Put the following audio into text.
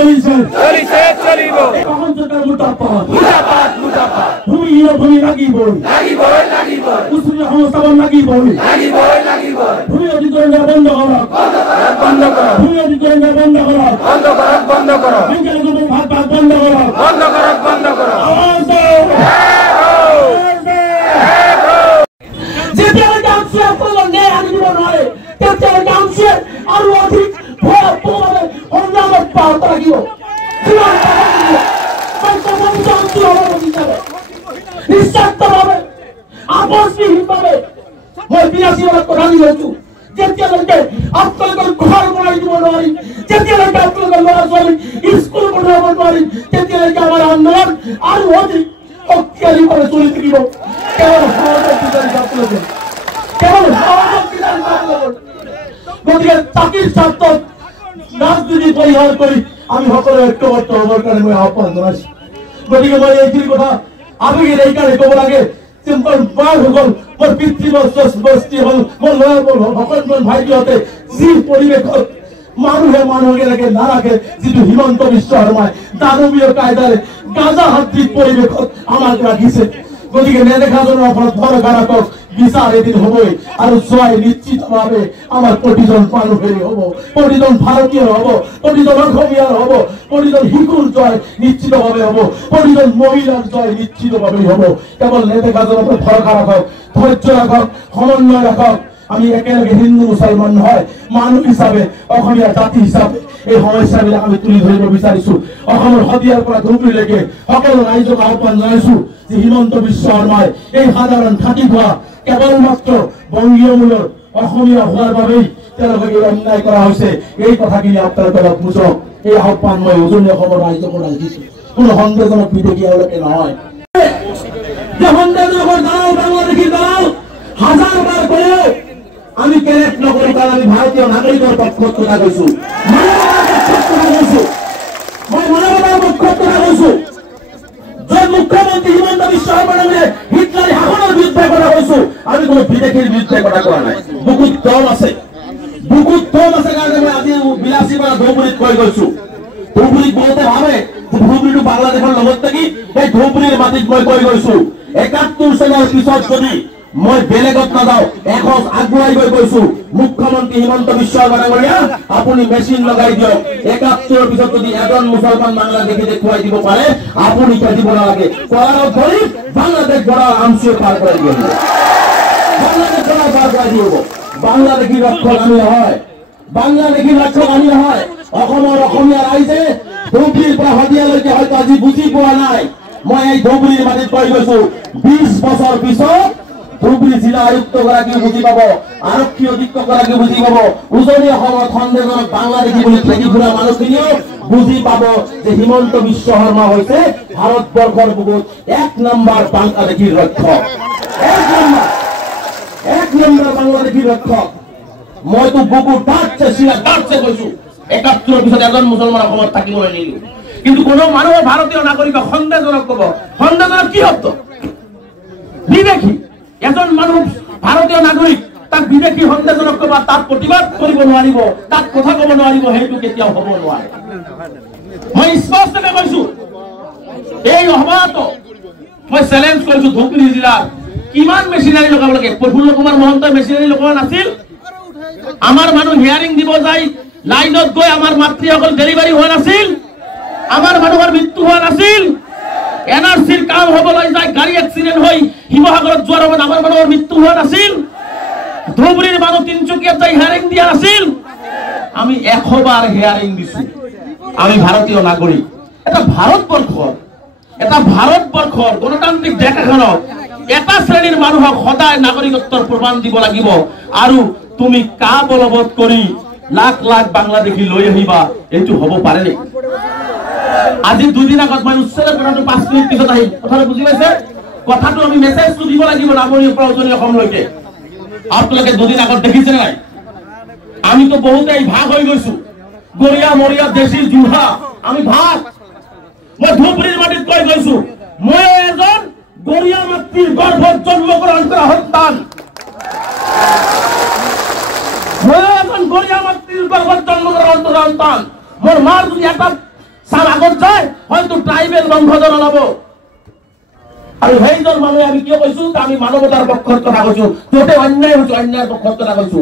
চলিছে চলিছে চলিব কখন সরকার মুতাপাত মুতাপাত মুতাপাত ভূমিহীন ভূমি লাগিবই লাগিবই লাগিবই উচ্চশিক্ষা সংস্থাপন লাগিবই লাগিবই লাগিবই ভূমি অধিগ্রহণ বন্ধ করো বন্ধ করো ভূমি অধিগ্রহণ বন্ধ করো বন্ধ করো বন্ধ করো সংখ্যালঘু ভাগ ভাগ বন্ধ করো বন্ধ করো বন্ধ করো আওয়াজ দাও যেটা কাউন্সিল আপনারা নেই আমি দিব নয় তেতে কাউন্সিল আর অধিক ভয়াবহভাবে অন্যান্য পাওয়া লাগিব জীবন বর্তমান কাউন্সিল হওয়ার হিসাবে নিঃস্বার্থভাবে আপসহীনভাবে মই 82 বার কথা দিয়েছো যেতিয়ালৈকে আপোনালোকৰ ঘৰ বনাই দিব নোৱাৰি যেতিয়ালৈকে আপোনালোকৰ ল'ৰা ছোৱালী স্কুল পঢ়াব নোৱাৰি তেতিয়ালৈকে আমাৰ আন্দোলন আৰু অধিক শক্তিশালীভাৱে চলি থাকিব কেৱল সহযোগিতাৰ আপোনালোকে কেৱল সহযোগিতাৰ আপোনালোকৰ গতিকে চাকৰিৰ স্বাৰ্থত ৰাজনীতি পৰিহাৰ কৰি আমি সকলোৱে ঐক্যবদ্ধ হ'বৰ কাৰণে মই আহ্বান জনাইছো গতিকে মই এইখিনি কথা আবেগেৰ এইকাৰণে ক'ব লাগে চিম্পল বাৰ সকল মোৰ পিতৃ বস্তি হল মোৰ ল'ৰা সকল ভাইটিহঁতে যি পৰিৱেশত মানুহে মানুহকে লাগে নাৰাখে যিটো হিমন্ত বিশ্ব শৰ্মাই দানৱীয় কায়দাৰে গাজা হাতীৰ পৰিৱেশত আমাক ৰাখিছে গতিকে নেদেখাজনৰ ওপৰত ভৰসা ৰাখক বিচাৰ এদিন হ'বই আৰু জয় নিশ্চিতভাৱে আমাৰ প্ৰতিজন মানুহেৰ হ'ব প্ৰতিজন ভাৰতীয়ৰ হ'ব প্ৰতিজন অসমীয়াৰ হ'ব প্ৰতিজন শিশুৰ জয় নিশ্চিতভাৱে হ'ব প্ৰতিজন মহিলাৰ জয় নিশ্চিতভাৱে হ'ব কেৱল নেদেখাজনৰ ওপৰত ভৰসা ৰাখক ধৈৰ্য ৰাখক সমন্বয় ৰাখক আমি একেলগে হিন্দু মুছলমান নহয় মানুহ হিচাপে অসমীয়া জাতি হিচাপে এই সমস্যাবিলাক আমি তুলি ধৰিব বিচাৰিছো অসমৰ শদিয়াৰ পৰা ধুবুৰীলৈকে সকলো ৰাইজক আহ্বান জনাইছো যে হিমন্ত বিশ্ব শৰ্মাই এই সাধাৰণ থাকি খোৱা কেৱলমাত্ৰ বংগীয় মূলৰ অসমীয়া হোৱাৰ বাবেই তেওঁলোকক এই অন্যায় কৰা হৈছে এই কথাখিনি আপোনালোকে বুজক এই আহ্বান মই উজনি অসমৰ ৰাইজক ৰাখিছো কোনো সন্দেহজনক বিদেশী এওঁলোকে নহয় যে সন্দেহজনকৰ দালাল বাংলাদেশী দালাল হাজাৰবাৰ কলেও আমি কেনেট নকৰি কাৰণ আমি ভাৰতীয় নাগৰিকৰ পক্ষত কথা কৈছো মই মানৱতাৰ পক্ষত কথা কৈছো য'ত মুখ্যমন্ত্ৰী হিমন্ত বিশ্ব শৰ্মাই হিটলাৰী শাসনৰ বিৰুদ্ধে কথা কৈছো আমি কোনো বিদেশীৰ বিৰুদ্ধে কথা কোৱা নাই বুকুত দম আছে কাৰণে মই আজি বিলাসী পৰা ধুবুৰীত কৈ গৈছো ধুবুৰীত বহুতে ভাবে ধুবুৰীটো বাংলাদেশৰ লগত থাকি এই ধুবুৰীৰ মাটিত মই কৈ গৈছো ৭১ চনৰ পিছত যদি মই বেলেগত নাযাওঁ এখোজ আগুৱাই গৈ কৈছো মুখ্যমন্ত্ৰী হিমন্ত বিশ্ব শৰ্মা ডাঙৰীয়া আপুনি মেচিন লগাই দিয়ক ৭১ পিছত যদি এজন মুছলমান বাংলাদেশী দেখুৱাই দিব পাৰে আপুনি খেদিব নালাগে কৰাৰত ধৰি বাংলাদেশ গড়া আমচুৱে পাৰ কৰাই দিব বাংলাদেশ গড়া পাৰ কৰাই দিব বাংলাদেশীৰ ৰক্ষক আমি নহয় বাংলাদেশীৰ ৰক্ষক আমি নহয় অসমৰ অসমীয়া ৰাইজে ধুবুৰীৰ পৰা শদিয়ালৈকে হয়তো আজি বুজি পোৱা নাই মই এই ধুবুৰীৰ মাটিত কৈ গৈছো ২০ বছৰ পিছত ধুবুৰী জিলা আয়ুক্ত গৰাকী বুজি পাব আৰক্ষী অধীক্ষক গৰাকী বুজি পাব উজনি অসমত সন্দেহজনক বাংলাদেশী বুলি ঠেকি ফুৰা মানুহখিনিও বুজি পাব যে হিমন্ত বিশ্ব শৰ্মা হৈছে ভাৰতবৰ্ষৰ বুকুত ১ নম্বৰ বাংলাদেশীৰ ৰক্ষক ১ নম্বৰ বাংলাদেশীৰ ৰক্ষক মইতো বুকু ডাকছে কৈছো ৭১ পিছত এজন মুছলমান অসমত থাকিবলৈ নিদিওঁ কিন্তু কোনো মানুহৰ ভাৰতীয় নাগৰিকক সন্দেহজনক ক'ব সন্দেহজনক কি শব্দ বিদেশী এজন মানুহ ভাৰতীয় নাগৰিক তাক বিদেশী সন্দেহজনক ক'ব তাক প্ৰতিবাদ কৰিব নোৱাৰিব তাক কথা ক'ব নোৱাৰিব সেইটো কেতিয়াও হ'ব নোৱাৰে মই স্পষ্টকৈ কৈছো এই সভাটো মই চেলেঞ্জ কৰিছো ধুবুৰী জিলাৰ কিমান মেচিনাৰী লগাব লাগে প্ৰফুল্ল কুমাৰ মহন্তই মেচিনাৰী লগোৱা নাছিল আমাৰ মানুহ হিয়াৰিং দিব যায় লাইনত গৈ আমাৰ মাতৃসকল ডেলিভাৰী হোৱা নাছিল আমাৰ মানুহৰ মৃত্যু হোৱা নাছিল এনআৰসিৰ কাম হ'বলৈ যায় গাড়ী এক্সিডেণ্ট হৈ শিৱসাগৰত যোৱাৰ সময়ত আমাৰ মানুহৰ মৃত্যু হোৱা নাছিল ধুবুৰীৰ মানুহ তিনিচুকীয়াত যাই হিয়াৰিং দিয়া নাছিল আমি ১০০ বাৰ হিয়াৰিং দিছো আমি ভাৰতীয় নাগৰিক এটা ভাৰতবৰ্ষৰ গণতান্ত্ৰিক দেশ এখনত এটা শ্ৰেণীৰ মানুহক সদায় নাগৰিকত্বৰ প্ৰমাণ দিব লাগিব আৰু তুমি কা বলবৎ কৰি লাখ লাখ বাংলাদেশী লৈ আহিবা এইটো হ'ব পাৰে নেকি আজি দুদিন আগত মই উচ্ছেদৰ কথাটো ৫ মিনিট পিছত আহিম কথাটো বুজি পাইছে কথাটো আমি মেছেজটো দিব লাগিব নামনিৰ পৰা উজনি অসমলৈকে আপোনালোকে দুদিন আগত দেখিছে নাই আমিতো বহুতেই ভাগ হৈ গৈছো গৰিয়া মৰিয়া দেশী জুহা আমি ভাগ মই ধুবুৰীৰ মাটিত কৈ গৈছো মই এজন গৰিয়া মাতৃৰ গৰ্ভত জন্মগ্ৰহণ কৰা সন্তান মই এজন গৰিয়া মাতৃৰ গৰ্ভত জন্মগ্ৰহণ কৰা সন্তান মোৰ মাৰ যদি এটা চাম আগত যায় হয়তো ট্ৰাইবেল বংশধৰ ওলাব আৰু সেইজন মানুহে আমি কিয় কৈছো আমি মানৱতাৰ পক্ষৰ কথা কৈছো য'তে অন্যায় হৈছে অন্যায়ৰ পক্ষৰ কথা কৈছো